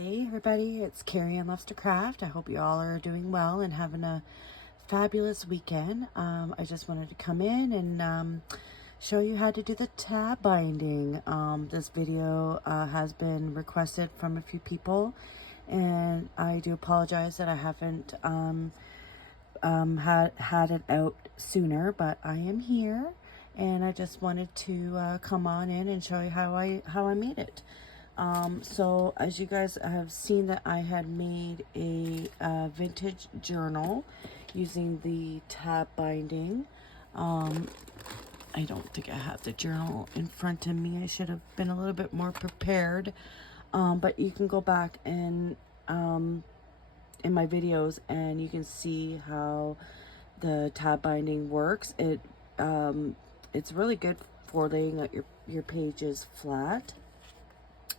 Hey everybody, it's Kerri-Ann Loves to Craft. I hope you all are doing well and having a fabulous weekend. I just wanted to come in and show you how to do the tab binding. This video has been requested from a few people, and I do apologize that I haven't had it out sooner, but I am here, and I just wanted to come on in and show you how I made it. So as you guys have seen, that I had made a vintage journal using the tab binding. I don't think I have the journal in front of me. I should have been a little bit more prepared. But you can go back and in my videos and you can see how the tab binding works. It's really good for laying out your pages flat.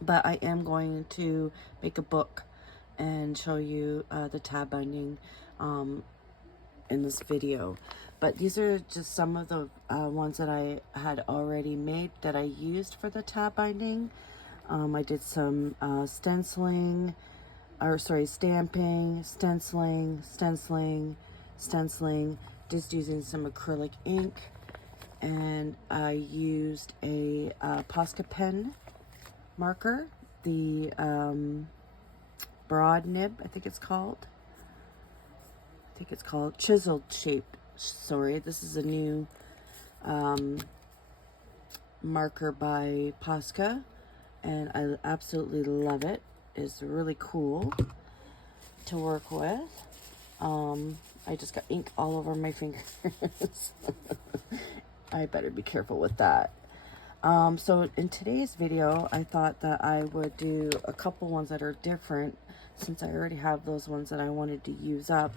But I am going to make a book and show you the tab binding in this video. But these are just some of the ones that I had already made that I used for the tab binding. I did some stamping, stenciling, just using some acrylic ink. And I used a Posca pen marker, the broad nib, I think it's called chiseled shape. Sorry, this is a new marker by Posca, and I absolutely love it. It's really cool to work with. I just got ink all over my fingers. I better be careful with that. So in today's video, I thought that I would do a couple ones that are different, since I already have those ones that I wanted to use up.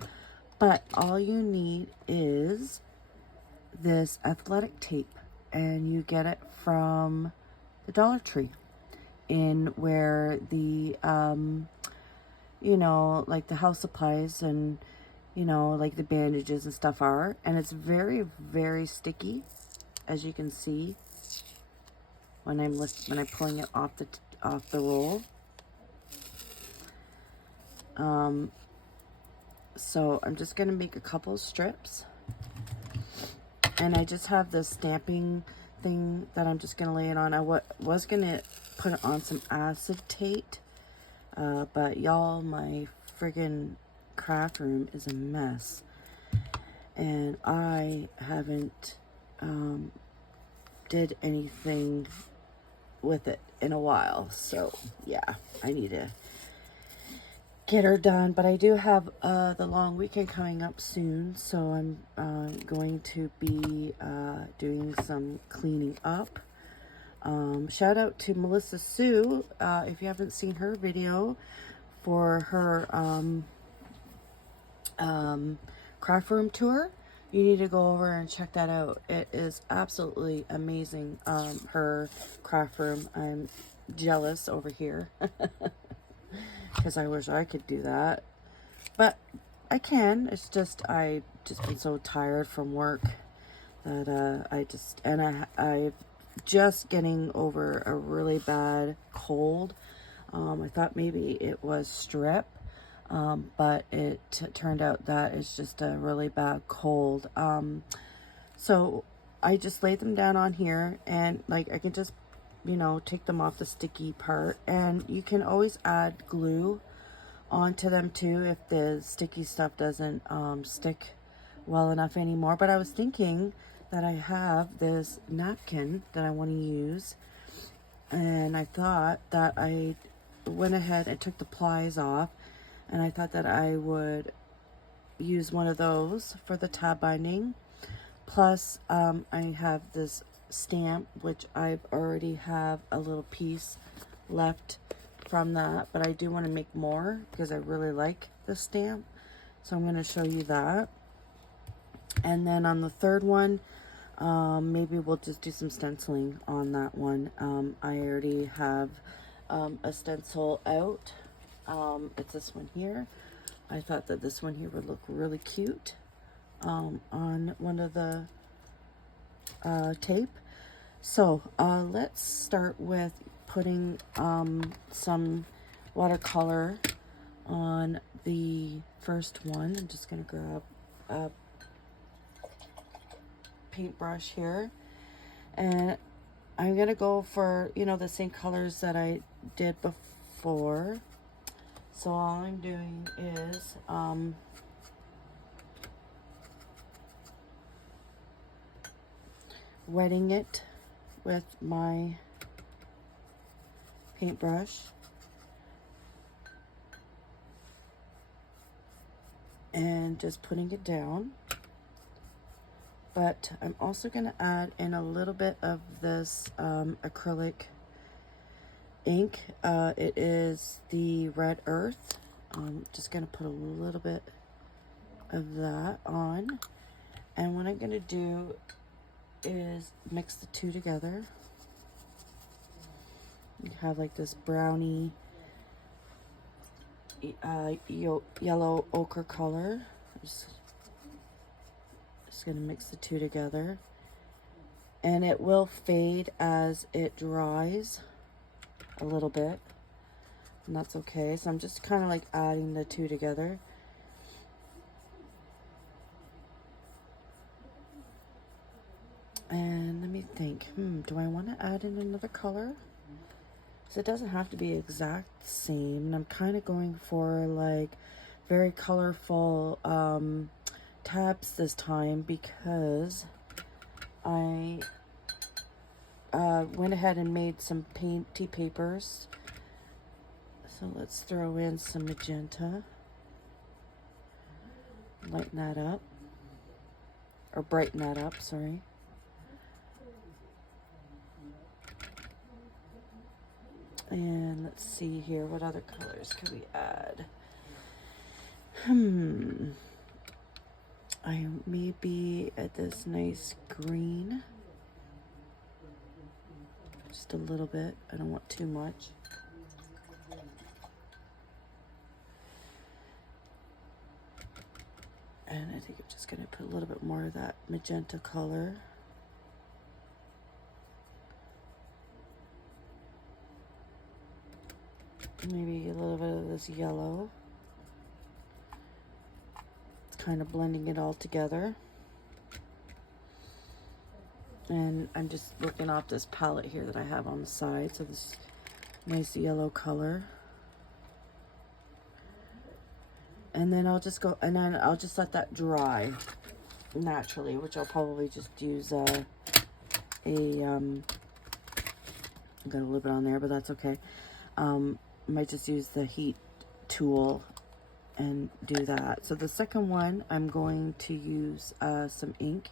But all you need is this athletic tape, and you get it from the Dollar Tree, in where the, you know, like the house supplies and, you know, like the bandages and stuff are. And it's very, very sticky, as you can see. When I'm pulling it off the roll. So I'm just gonna make a couple strips, and I just have this stamping thing that I'm just gonna lay it on. I was gonna put on some acetate, but y'all, my friggin' craft room is a mess, and I haven't did anything with it in a while. So yeah, I need to get her done. But I do have the long weekend coming up soon, so I'm going to be doing some cleaning up. Shout out to Melissa Sue, if you haven't seen her video for her craft room tour. You need to go over and check that out. It is absolutely amazing, her craft room. I'm jealous over here because I wish I could do that. But I can. It's just, I've just been so tired from work that I'm just getting over a really bad cold. I thought maybe it was strep. But it turned out that it's just a really bad cold. So I just laid them down on here, and like I can just, you know, take them off the sticky part, and you can always add glue onto them too if the sticky stuff doesn't stick well enough anymore. But I was thinking that I have this napkin that I want to use, and I thought that I went ahead and took the plies off. And I thought that I would use one of those for the tab binding. Plus, I have this stamp, which I've already have a little piece left from that. But I do want to make more because I really like the stamp. So I'm going to show you that. And then on the third one, maybe we'll just do some stenciling on that one. I already have a stencil out. It's this one here. I thought that this one here would look really cute on one of the tape. So let's start with putting some watercolor on the first one. I'm just going to grab a paintbrush here, and I'm going to go for, you know, the same colors that I did before. So all I'm doing is wetting it with my paintbrush, and just putting it down. But I'm also going to add in a little bit of this acrylic ink. It is the Red Earth. Just going to put a little bit of that on. And what I'm going to do is mix the two together. You have like this brownie yellow ochre color. Just going to mix the two together, and it will fade as it dries a little bit, and that's okay. So I'm just kind of like adding the two together. And let me think, do I want to add in another color? So it doesn't have to be exact same, and I'm kind of going for like very colorful tabs this time, because I went ahead and made some painty papers. So let's throw in some magenta, lighten that up, or brighten that up, sorry. And let's see here, what other colors can we add? I may be at this nice green. Just a little bit. I don't want too much. And I think I'm just going to put a little bit more of that magenta color. Maybe a little bit of this yellow. Kind of blending it all together. And I'm just working off this palette here that I have on the side. So this nice yellow color. And then I'll just go, and then I'll just let that dry naturally, which I'll probably just use I got a little bit on there, but that's okay. Might just use the heat tool and do that. So the second one, I'm going to use some ink.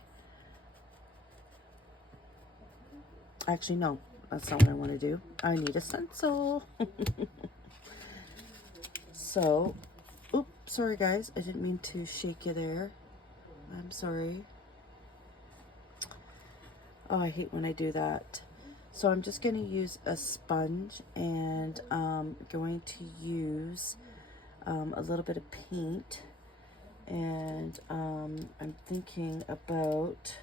Actually, no, that's not what I want to do. I need a stencil. So, oops, sorry guys, I didn't mean to shake you there. I'm sorry. Oh, I hate when I do that. So I'm just going to use a sponge, and going to use a little bit of paint, and I'm thinking about,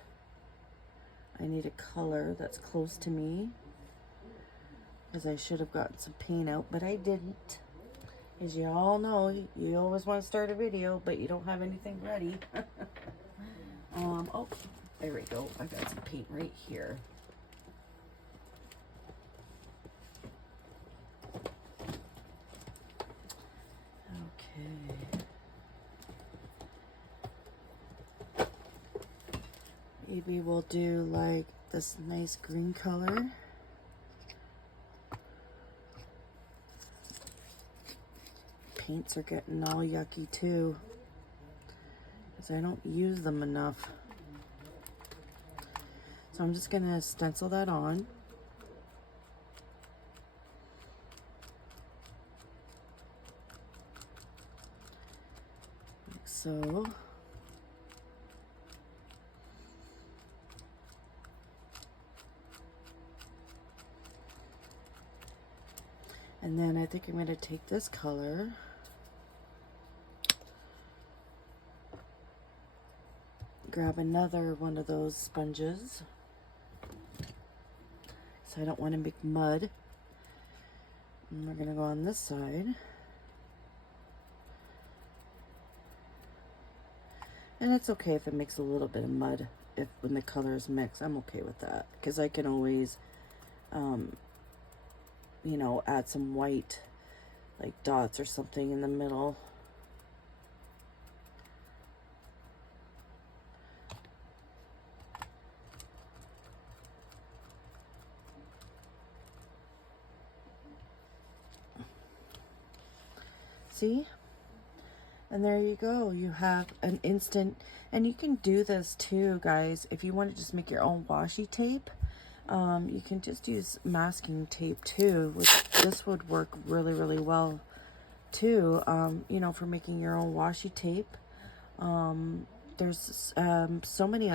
I need a color that's close to me, because I should have gotten some paint out, but I didn't. As you all know, you always want to start a video, but you don't have anything ready. Oh, there we go. I got some paint right here. Maybe we'll do like this nice green color. Paints are getting all yucky too, because I don't use them enough. So I'm just gonna stencil that on. Like so. And then I think I'm going to take this color, grab another one of those sponges, so I don't want to make mud. And we're going to go on this side. And it's okay if it makes a little bit of mud when the colors mix. I'm okay with that because I can always, you know, add some white, like dots or something in the middle. See? And there you go. You have an instant, and you can do this too, guys. If you want to just make your own washi tape, you can just use masking tape too. This would work really, really well too, you know, for making your own washi tape. There's so many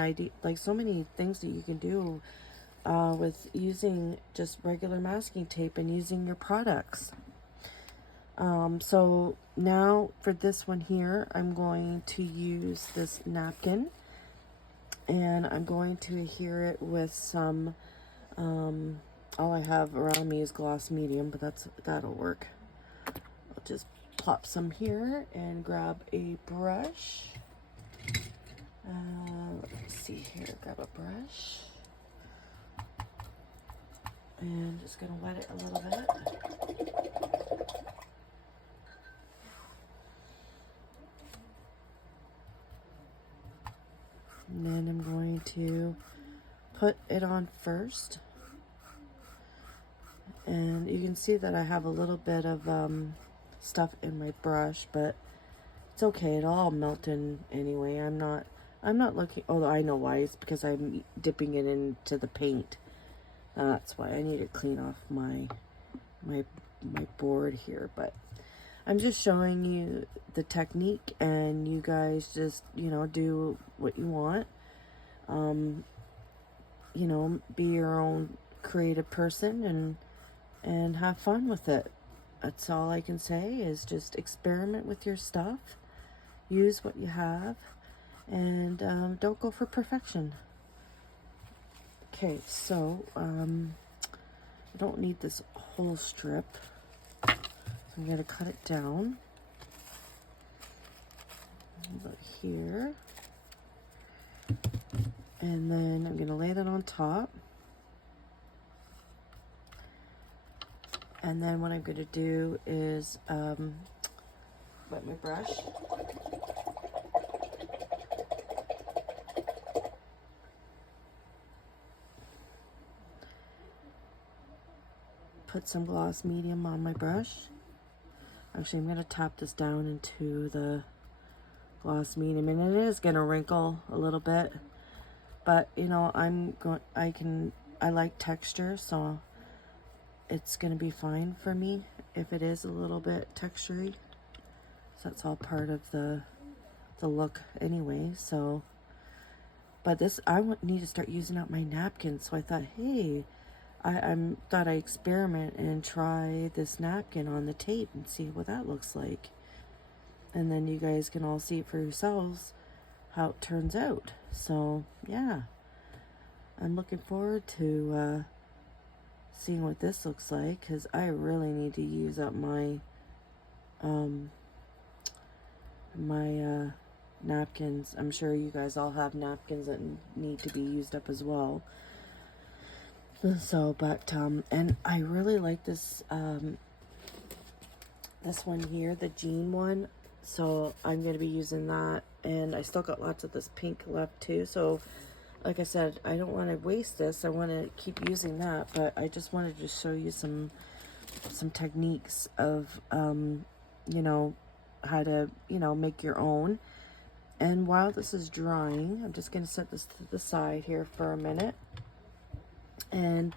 so many things that you can do with using just regular masking tape and using your products. So now for this one here, I'm going to use this napkin, and I'm going to adhere it with some, all I have around me is gloss medium, but that'll work. I'll just plop some here and grab a brush. Let's see here, grab a brush. And just gonna wet it a little bit. And then I'm going to put it on first. And you can see that I have a little bit of stuff in my brush, but it's okay. It'll all melt in anyway. I'm not looking, although I know why. It's because I'm dipping it into the paint. That's why I need to clean off my board here, but I'm just showing you the technique, and you guys just, you know, do what you want. You know, be your own creative person and have fun with it. That's all I can say, is just experiment with your stuff. Use what you have, and don't go for perfection. Okay, so I don't need this whole strip. So I'm going to cut it down. About here. And then I'm going to lay that on top. And then what I'm going to do is wet my brush. Put some gloss medium on my brush. Actually, I'm going to tap this down into the gloss medium, and it is going to wrinkle a little bit, but you know, I like texture, so it's going to be fine for me if it is a little bit textury. So that's all part of the look anyway. So, but this, need to start using up my napkins. So I thought, hey, I thought I'd experiment and try this napkin on the tape and see what that looks like. And then you guys can all see it for yourselves how it turns out. So, yeah. I'm looking forward to seeing what this looks like, because I really need to use up my napkins. I'm sure you guys all have napkins that need to be used up as well. So, but, and I really like this, this one here, the jean one. So I'm going to be using that, and I still got lots of this pink left too. So like I said, I don't want to waste this. I want to keep using that, but I just wanted to show you some techniques of, you know, how to, you know, make your own. And while this is drying, I'm just going to set this to the side here for a minute. And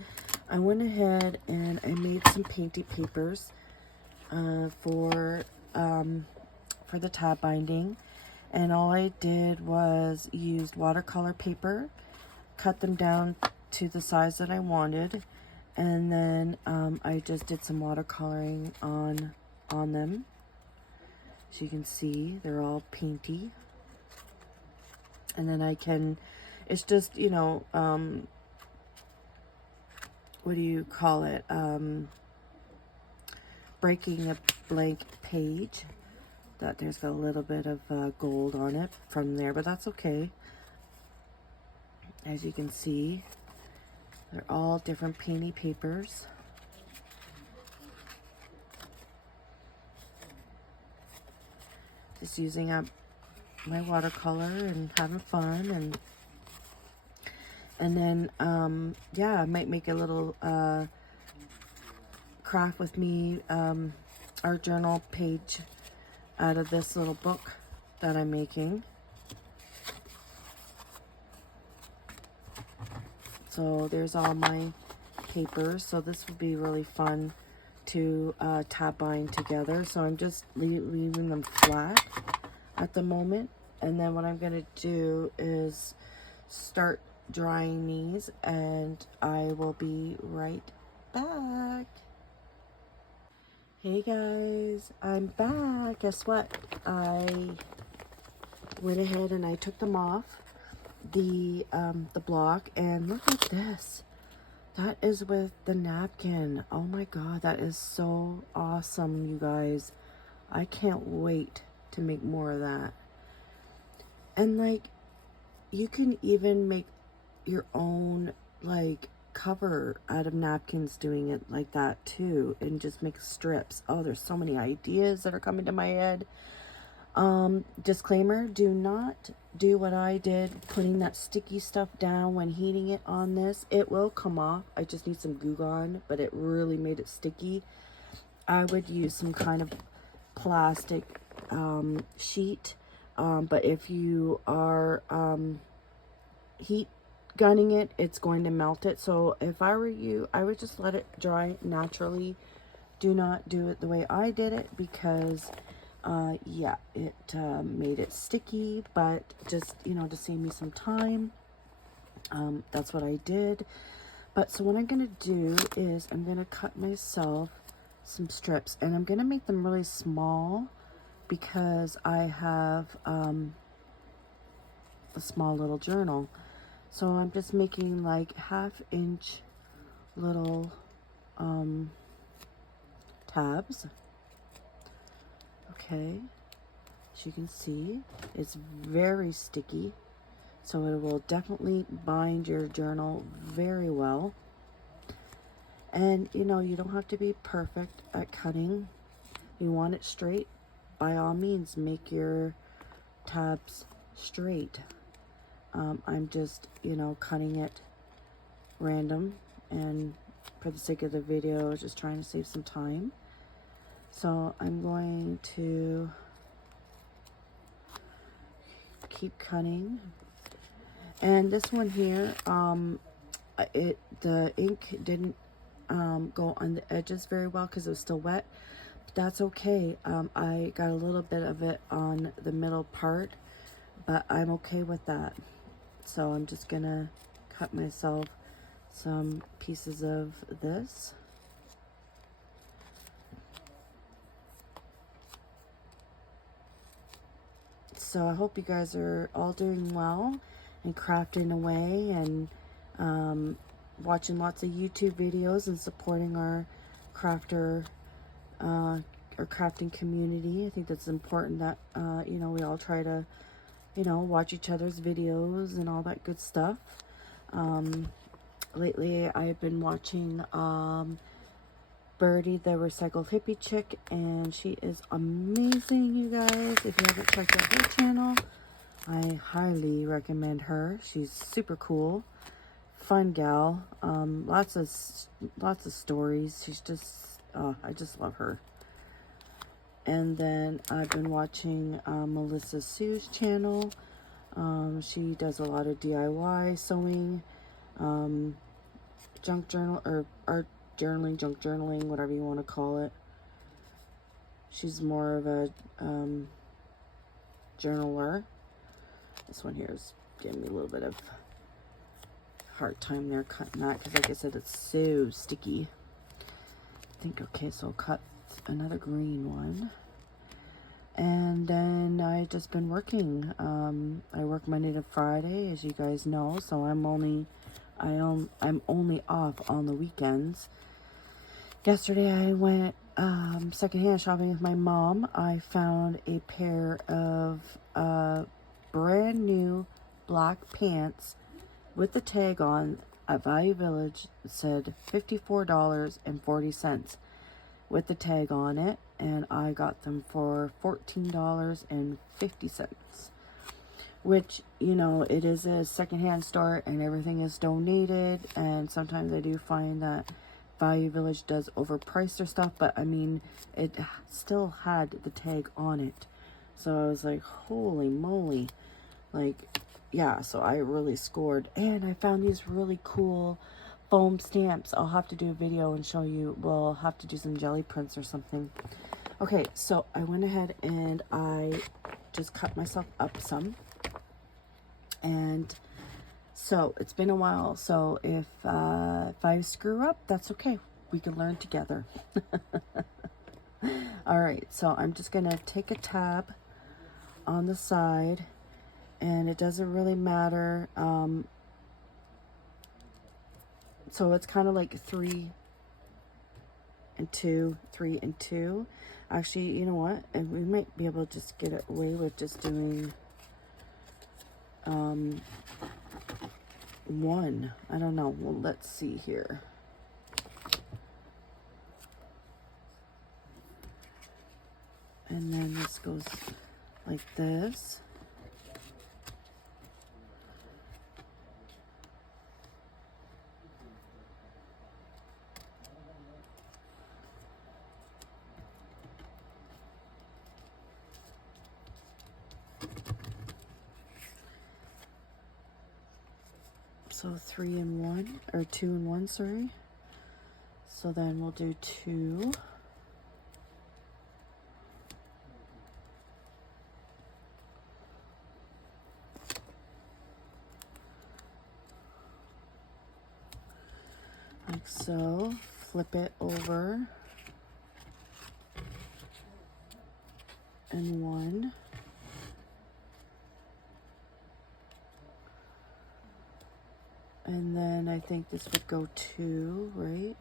I went ahead and I made some painty papers for the tab binding. And all I did was used watercolor paper, cut them down to the size that I wanted, and then I just did some watercoloring on them. So you can see they're all painty. And then I can, it's just, you know, what do you call it? breaking a blank page. That there's got a little bit of gold on it from there, but that's okay. As you can see, they're all different painty papers. Just using up my watercolor and having fun, and then yeah, I might make a little craft with me art journal page out of this little book that I'm making. So there's all my papers. So this would be really fun to tab bind together. So I'm just leaving them flat at the moment. And then what I'm going to do is start drying these, and I will be right back. Hey guys, I'm back. Guess what? I went ahead and I took them off the block, and look at this. That is with the napkin. Oh my god, that is so awesome, you guys. I can't wait to make more of that. And like, you can even make your own like cover out of napkins doing it like that too, and just make strips. Oh, there's so many ideas that are coming to my head. Disclaimer, do not do what I did, putting that sticky stuff down when heating it on this. It will come off. I just need some Goo Gone, but it really made it sticky. I would use some kind of plastic sheet, but if you are heat gunning it, it's going to melt it. So if I were you, I would just let it dry naturally. Do not do it the way I did it, because yeah, it made it sticky. But just, you know, to save me some time, that's what I did. But so what I'm gonna do is I'm gonna cut myself some strips, and I'm gonna make them really small because I have a small little journal. So I'm just making like 1/2 inch little tabs. Okay, as you can see, it's very sticky, so it will definitely bind your journal very well. And you know, you don't have to be perfect at cutting. You want it straight, by all means make your tabs straight. I'm just, you know, cutting it random, and for the sake of the video, just trying to save some time. So I'm going to keep cutting. And this one here, the ink didn't go on the edges very well because it was still wet. But that's okay. I got a little bit of it on the middle part, but I'm okay with that. So I'm just gonna cut myself some pieces of this. So I hope you guys are all doing well and crafting away, and watching lots of YouTube videos and supporting our crafter or crafting community. I think that's important that you know, we all try to, you know, watch each other's videos and all that good stuff. Lately I've been watching Birdie the Recycled Hippie Chick, and she is amazing, you guys. If you haven't checked out her channel, I highly recommend her. She's super cool, fun gal. Lots of stories. She's just, I just love her. And then I've been watching Melissa Sue's channel. She does a lot of DIY sewing, junk journal, or art journaling, junk journaling, whatever you want to call it. She's more of a journaler. This one here is giving me a little bit of hard time there cutting that, because like I said, it's so sticky. I think, okay, so I'll cut another green one. And then I just been working. I work Monday to Friday, as you guys know, so I'm only off on the weekends. Yesterday I went secondhand shopping with my mom, I found a pair of brand new black pants with the tag on at Value Village. It said $54.40 with the tag on it, and I got them for $14.50, which, you know, it is a secondhand store and everything is donated, and sometimes I do find that Value Village does overprice their stuff, but I mean, it still had the tag on it. So I was like, holy moly. Like, yeah, so I really scored. And I found these really cool foam stamps. I'll have to do a video and show you. We'll have to do some jelly prints or something. Okay, so I went ahead and I just cut myself up some. And so it's been a while, so if I screw up, that's okay. We can learn together. All right, so I'm just gonna take a tab on the side, and it doesn't really matter. So it's kind of like 3 and 2, 3 and 2. Actually, you know what? And we might be able to just get away with just doing 1. I don't know. Well, let's see here. And then this goes like this. So 3 and 1, or 2 and 1, sorry. So then we'll do 2. Like so. Flip it over. And 1. And then I think this would go 2, right?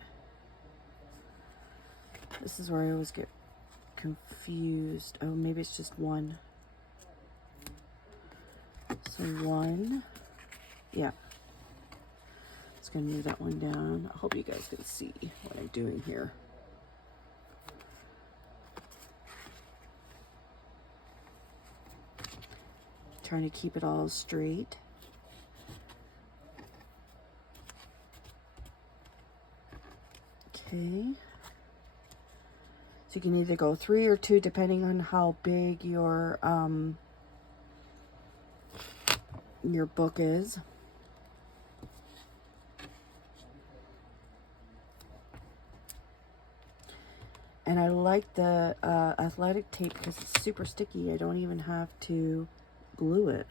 This is where I always get confused. Oh, maybe it's just 1. So 1. Yeah. Just gonna move that one down. I hope you guys can see what I'm doing here. Trying to keep it all straight. Okay. So you can either go 3 or 2 depending on how big your book is. And I like the athletic tape because it's super sticky. I don't even have to glue it.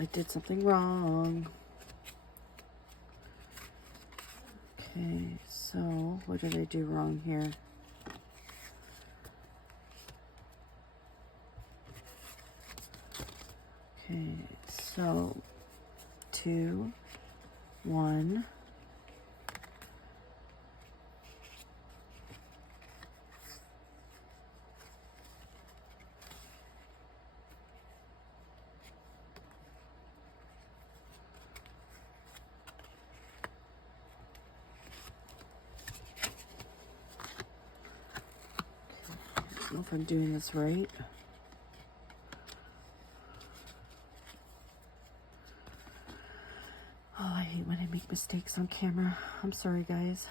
I did something wrong. Okay, so what did I do wrong here? Okay, so 2, 1. I don't know if I'm doing this right. Oh, I hate when I make mistakes on camera. I'm sorry, guys.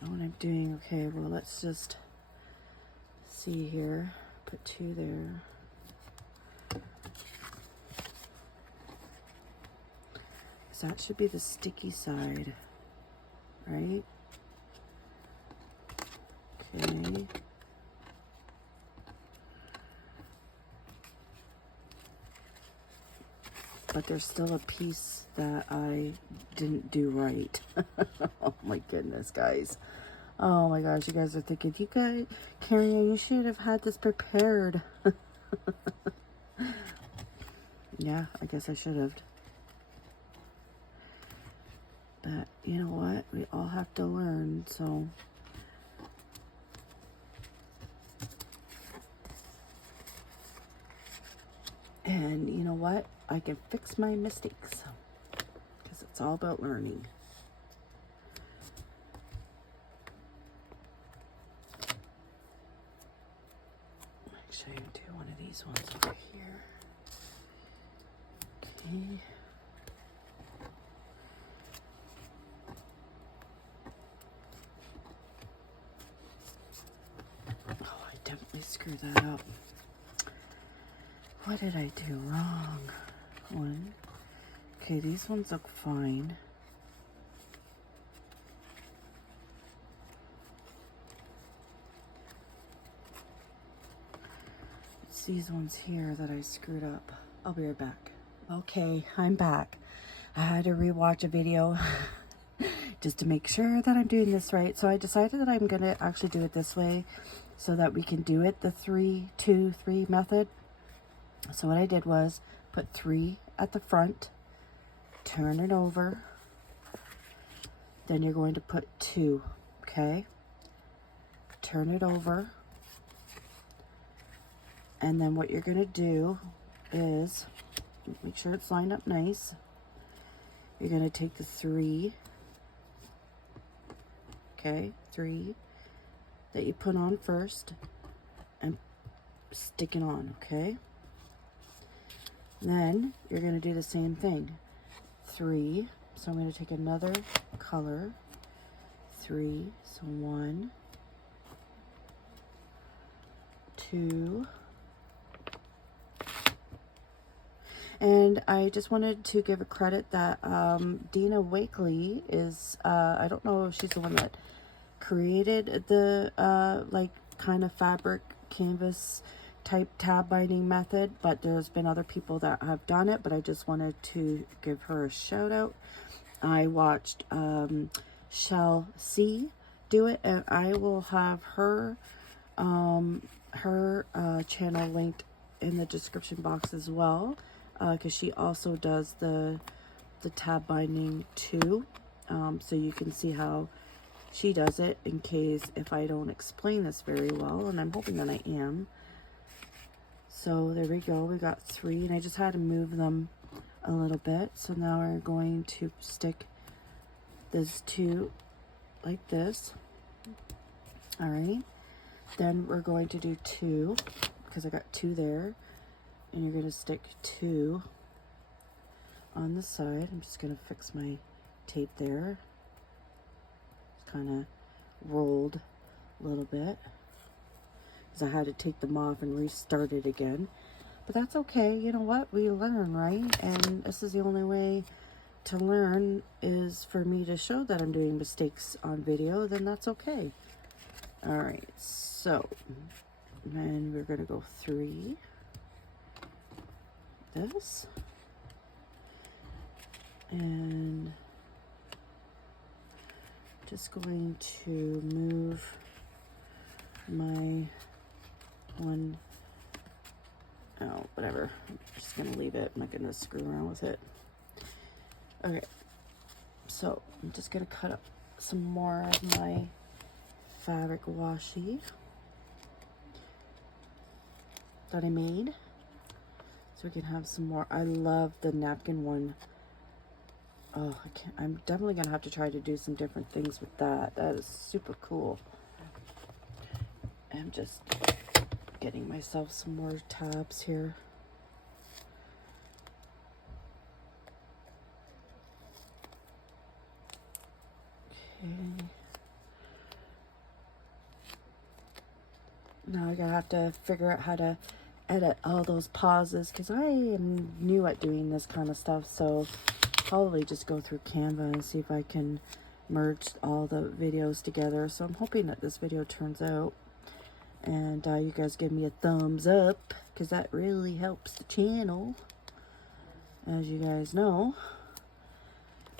What I'm doing. Okay, well, let's just see here. Put 2 there. So that should be the sticky side, right? Okay. But there's still a piece that I didn't do right. Oh my goodness, guys. Oh my gosh, you guys are thinking, Kerri-Ann, you should have had this prepared. Yeah, I guess I should have. But you know what? We all have to learn, so. And you know what? I can fix my mistakes because it's all about learning. Actually, I'm do one of these ones over here. Okay. Oh, I definitely screwed that up. What did I do wrong? One. Okay, these ones look fine. It's these ones here that I screwed up. I'll be right back. Okay, I'm back. I had to rewatch a video just to make sure that I'm doing this right. So I decided that I'm gonna actually do it this way so that we can do it the 3, 2, 3 method. So what I did was put 3 at the front, turn it over, then you're going to put 2, okay? Turn it over, and then what you're going to do is, make sure it's lined up nice, you're going to take the 3, okay, 3 that you put on first, and stick it on, okay? Then you're going to do the same thing. 3, so I'm going to take another color. 3, so 1, 2, and I just wanted to give a credit that Dina Wakely is, I don't know if she's the one that created the like kind of fabric canvas type tab binding method, but there's been other people that have done it, but I just wanted to give her a shout out. I watched Shell C do it, and I will have her channel linked in the description box as well, because she also does the tab binding too, so you can see how she does it in case if I don't explain this very well, and I'm hoping that I am. So there we go, we got 3, and I just had to move them a little bit. So now we're going to stick this 2 like this. All right, then we're going to do 2, because I got 2 there, and you're going to stick 2 on the side. I'm just going to fix my tape there. It's kind of rolled a little bit, because I had to take them off and restart it again. But that's okay. You know what? We learn, right? And this is the only way to learn, is for me to show that I'm doing mistakes on video. Then that's okay. All right. So then we're going to go 3. This. And just going to move my one, oh, whatever, I'm just gonna leave it. I'm not gonna screw around with it. Okay, so I'm just gonna cut up some more of my fabric washi that I made, so we can have some more. I love the napkin one. Oh, I'm definitely gonna have to try to do some different things with that. That is super cool. I'm just getting myself some more tabs here. Okay. Now I gotta have to figure out how to edit all those pauses because I am new at doing this kind of stuff. So probably just go through Canva and see if I can merge all the videos together. So I'm hoping that this video turns out, and you guys give me a thumbs up because that really helps the channel, as you guys know.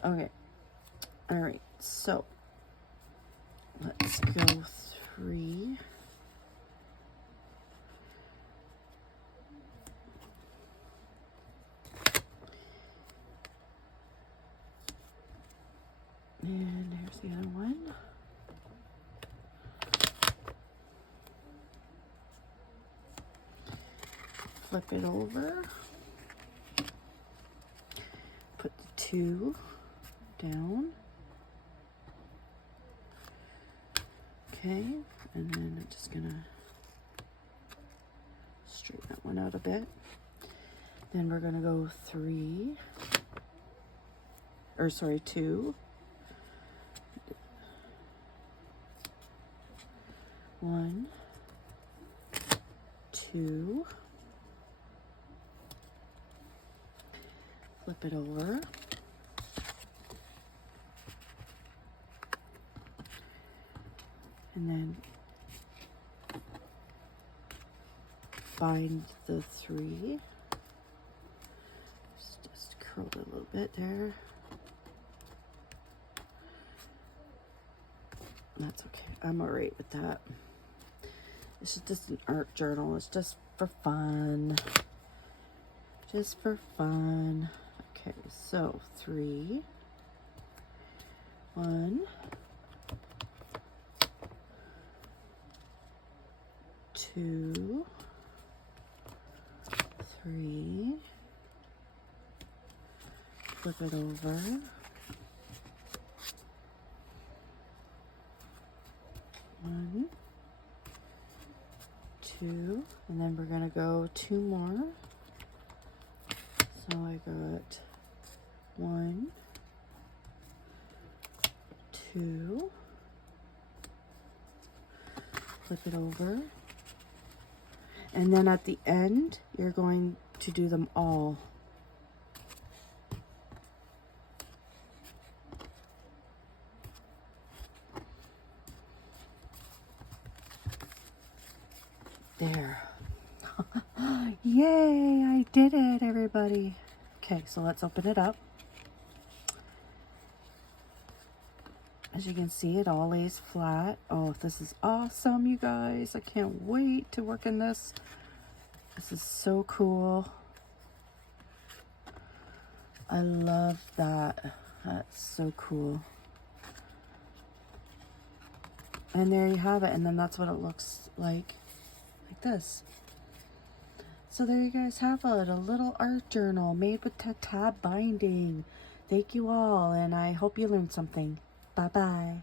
Okay, all right, so let's go 3. And here's the other one. Flip it over. Put the 2 down. Okay, and then I'm just gonna straighten that one out a bit. Then we're gonna go 3, or sorry, 2. 1, 2, flip it over, and then bind the 3. Just curl it a little bit there. That's okay. I'm all right with that. This is just an art journal. It's just for fun. Just for fun. Okay, so 3, 1, 2, 3, flip it over, 1, 2, and then we're gonna go 2 more. So I got 1, 2, flip it over, and then at the end you're going to do them all. There. Yay, I did it, everybody. Okay, so let's open it up. As you can see, it all lays flat. Oh, this is awesome, you guys. I can't wait to work in this. This is so cool. I love that. That's so cool. And there you have it. And then that's what it looks like this. So there you guys have it, a little art journal made with tab binding. Thank you all, and I hope you learned something. Bye-bye.